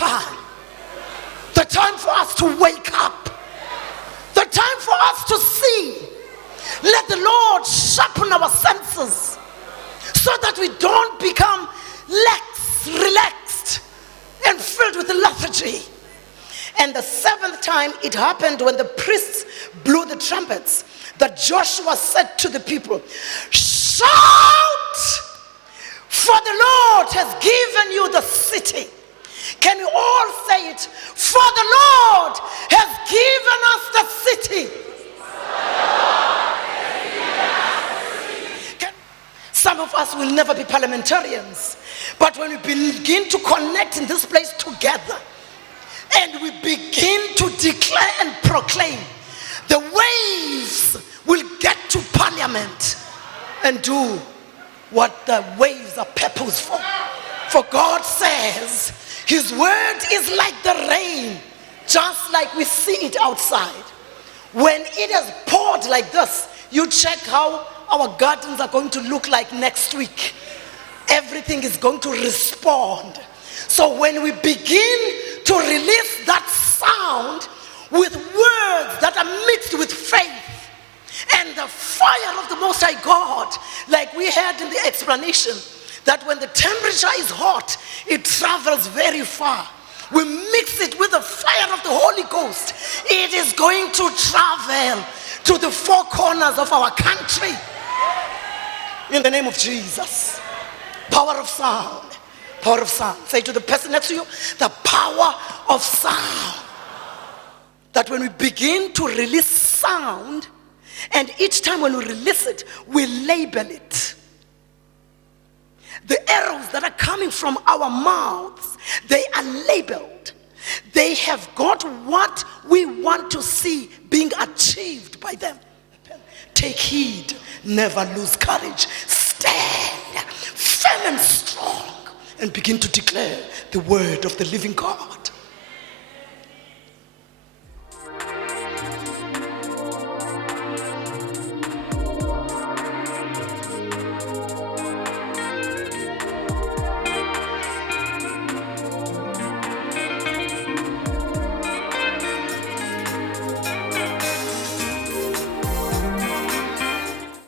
time. The time for us to wake up. The time for us to see. Let the Lord sharpen our senses so that we don't become relaxed and filled with lethargy. And the seventh time it happened when the priests blew the trumpets, that Joshua said to the people, shout, for the Lord has given you the city. Can you all say it? For the Lord has given us the city. Some of us will never be parliamentarians, but when we begin to connect in this place together, and we begin to declare and proclaim, the waves will get to parliament and do what the waves are purposed for. For God says his word is like the rain, just like we see it outside. When it has poured like this, you check how our gardens are going to look like next week. Everything is going to respond. So when we begin to release that sound with words that are mixed with faith and the fire of the Most High God, like we had in the explanation, that when the temperature is hot, it travels very far. We mix it with the fire of the Holy Ghost. It is going to travel to the four corners of our country. In the name of Jesus. Power of sound. Power of sound. Say to the person next to you, the power of sound. That when we begin to release sound, and each time when we release it, we label it. The arrows that are coming from our mouths, they are labeled. They have got what we want to see being achieved by them. Take heed, never lose courage. Stand firm and strong and begin to declare the word of the living God.